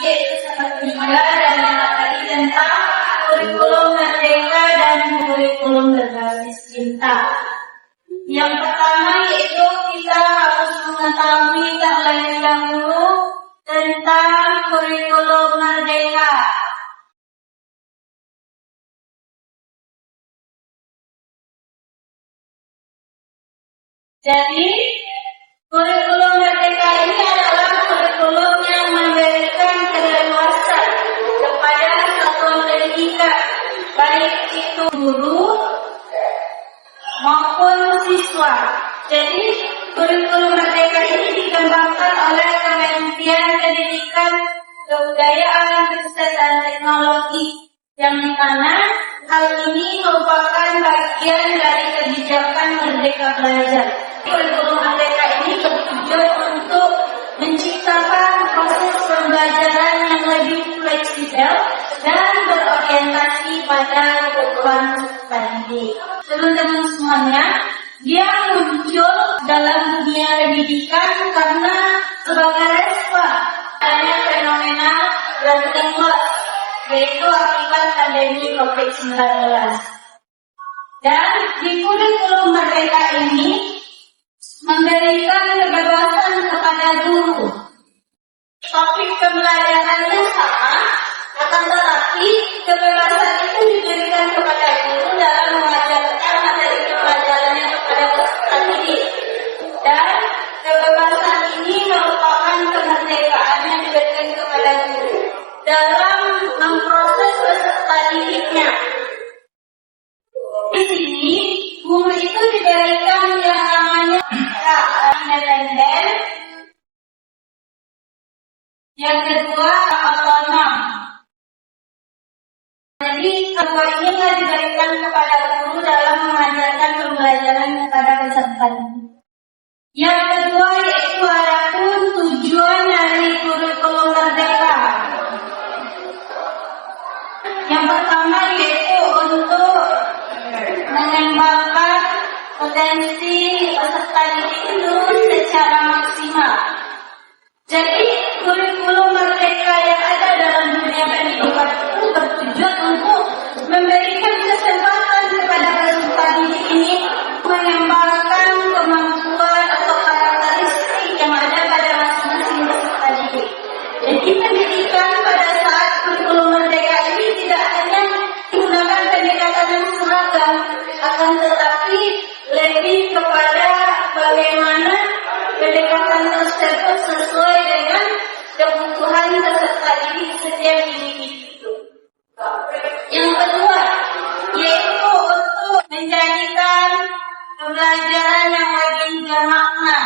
yaitu sepertiga dan materi tentang kurikulum merdeka dan kurikulum berbasis cinta. Yang pertama yaitu kita harus mengetahui terlebih dahulu tentang kurikulum merdeka. Jadi, kurikulum merdeka ini adalah kurikulum yang memberikan keleluasan kepada satuan pendidikan, baik itu guru maupun siswa. Jadi, kurikulum merdeka ini dikembangkan oleh Kementerian Pendidikan, Kebudayaan, Riset dan Teknologi, yang mana hal ini merupakan bagian dari kebijakan Merdeka Belajar. Kurikulum merdeka ini bertujuan untuk menciptakan proses pembelajaran yang lebih fleksibel dan berorientasi pada kebutuhan pendidik. Teman-teman semuanya, dia muncul dalam dunia pendidikan karena sebagai respon adanya fenomena learning loss, yaitu akibat pandemi COVID-19. Dan di kurikulum merdeka ini memberikan kebebasan kepada guru. Topik pembelajarannya sama, akan tetapi kebebasan itu diberikan kepada guru dalam mengajarkan materi pembelajarannya kepada peserta didik. Dan kebebasan ini merupakan kemerdekaan yang diberikan kepada guru dalam memproses peserta didiknya. Di sini, guru itu diberikan yang namanya independen, yang kedua otonom. Jadi kedua ini diberikan kepada guru dalam mengajarkan pembelajaran kepada peserta. Yang kedua yaitu adapun tujuan dari kurikulum merdeka. Yang pertama yaitu untuk mengembangkan potensi peserta didik itu secara maksimal. Jadi kurikulum merdeka yang ada dalam dunia pendidikan itu bertujuan untuk memberikan kesempatan kepada peserta didik ini mengembangkan kemampuan atau karakteristik yang ada pada masing-masing peserta didik. Jadi pendidikan pada saat kurikulum merdeka ini tidak hanya menggunakan pendekatan yang seragam, akan tetapi lebih kepada bagaimana pendekatan tersebut sesuai dengan kebutuhan peserta didik setiap individu. Yang kedua, yaitu untuk menjadikan pembelajaran yang lebih bermakna.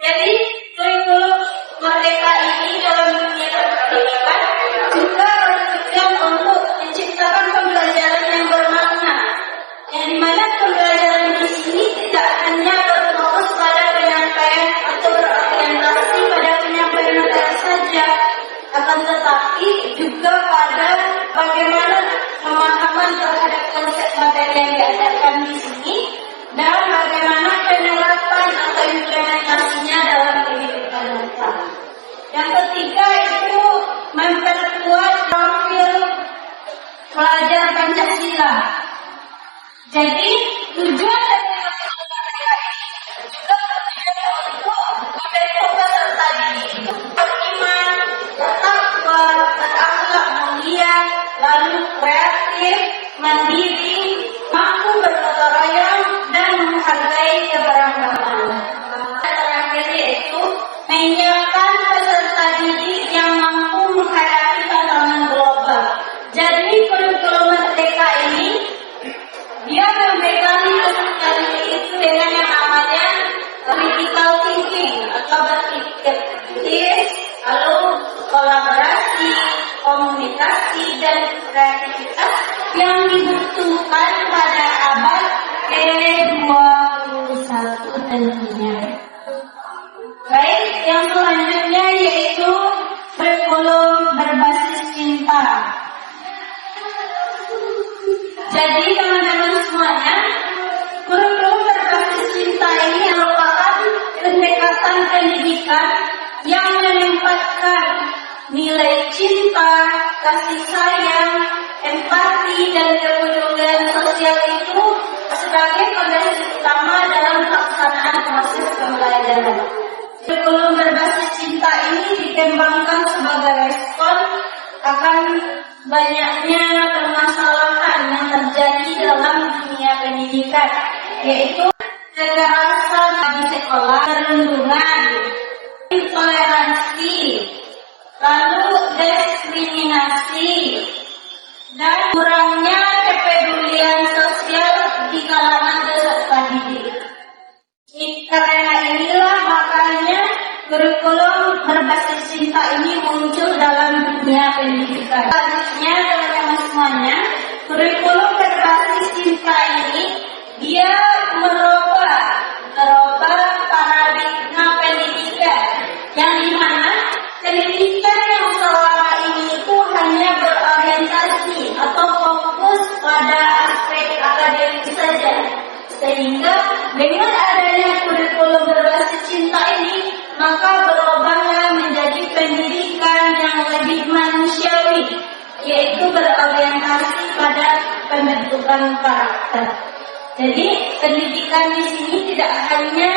Jadi, kurikulum merdeka ini dalam dunia pendidikan juga bertujuan untuk menciptakan pembelajaran yang bermakna, yang dimana pembelajaran di sini tidak hanya berfokus pada penyampaian atau berorientasi pada penyampaian materi saja, akan tetapi juga pada bagaimana pemahaman terhadap konsep materi yang diajarkan di sini dan bagaimana penerapan atau implementasinya dalam kehidupan nyata. Yang ketiga itu memperkuat profil pelajar Pancasila. Jadi tujuan dari kurikulum merdeka ini juga bertujuan untuk membentuk peserta didik itu beriman, bertakwa, berakhlak mulia, lalu kreatif, mandiri, mampu bergotong royong dan menghargai keberagaman. Terakhir yaitu menyiapkan peserta didik yang mampu menghadapi tantangan global. Jadi kurikulum merdeka ini dia membekali peserta didik itu dengan yang namanya critical thinking atau berpikir kritis, lalu kolaborasi, komunikasi dan kreativitas yang dibutuhkan pada abad ke-21 tentunya. Baik, yang selanjutnya yaitu kurikulum berbasis cinta. Jadi teman-teman semuanya, kurikulum berbasis cinta ini merupakan pendekatan pendidikan yang menempatkan nilai cinta, kasih sayang, empati, dan kepedulian sosial itu sebagai fondasi utama dalam pelaksanaan proses pembelajaran. Kurikulum berbasis cinta ini dikembangkan sebagai respon akan banyaknya permasalahan yang terjadi dalam dunia pendidikan, yaitu kekerasan di sekolah, perundungan, intoleransi, lalu diskriminasi, dan kurangnya kepedulian sosial di kalangan peserta didik. Karena inilah makanya kurikulum berbasis cinta ini muncul dalam dunia pendidikan. Selanjutnya, teman-teman semuanya, kurikulum berbasis cinta ini dia merubah paradigma pendidikan yang dimana pendidikan yang selama ini itu hanya berorientasi atau fokus pada aspek akademik saja, sehingga dengan adanya kurikulum berbasis cinta ini maka berubahlah menjadi pendidikan yang lebih manusiawi, yaitu berorientasi pada pembentukan karakter. Jadi pendidikan di sini tidak hanya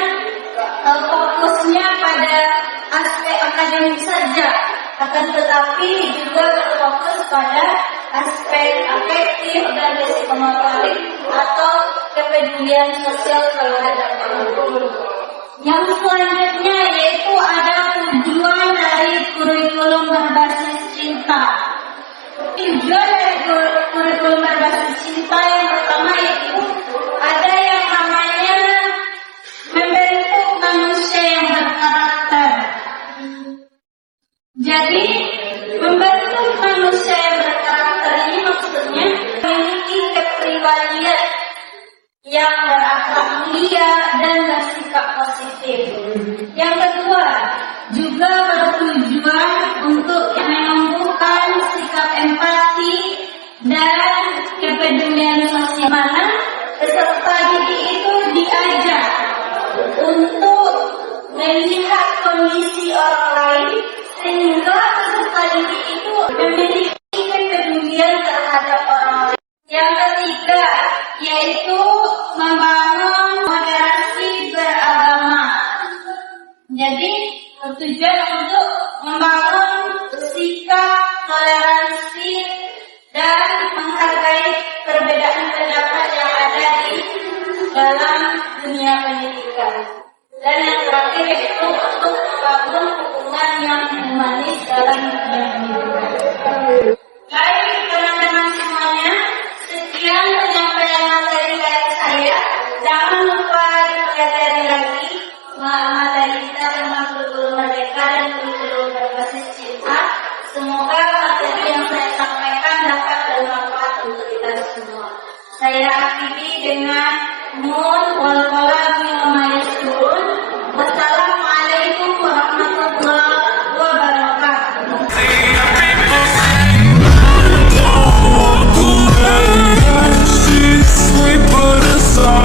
fokusnya pada aspek akademik saja, akan tetapi juga berfokus pada aspek afektif dan psikomotorik atau kepedulian sosial terhadap orang. Yang selanjutnya yaitu ada tujuan dari kurikulum berbasis cinta. Tujuan dari kurikulum berbasis cinta yang pertama yaitu ada yang namanya membentuk manusia yang berkarakter. Jadi membentuk manusia yang berkarakter ini maksudnya memiliki kepribadian yang berakhlak mulia dan bersikap positif. Yang kedua, juga bertujuan untuk menumbuhkan sikap empati dan kepedulian sosial, mana peserta didik itu diajak untuk melihat kondisi orang lain sehingga peserta didik itu memiliki kepedulian terhadap orang lain. Yang ketiga, yaitu membangun moderasi beragama. Jadi bertujuan untuk membangun sikap toleransi dan menghargai perbedaan pendapat yang ada di dalam dunia pendidikan. Dan yang terakhir yaitu untuk membangun hubungan yang humanis dalam dunia pendidikan. Baik teman-teman semuanya, sekian penyampaian materi dari saya. Jangan lupa dipelajari lagi materi kita tentang kurikulum merdeka dan kurikulum berbasis cinta. Semoga materi yang saya sampaikan dapat bermanfaat untuk kita semua. Saya akhiri dengan nun wal qalam wa yasturun. Wassalamualaikum warahmatullahi wabarakatuh. We put aside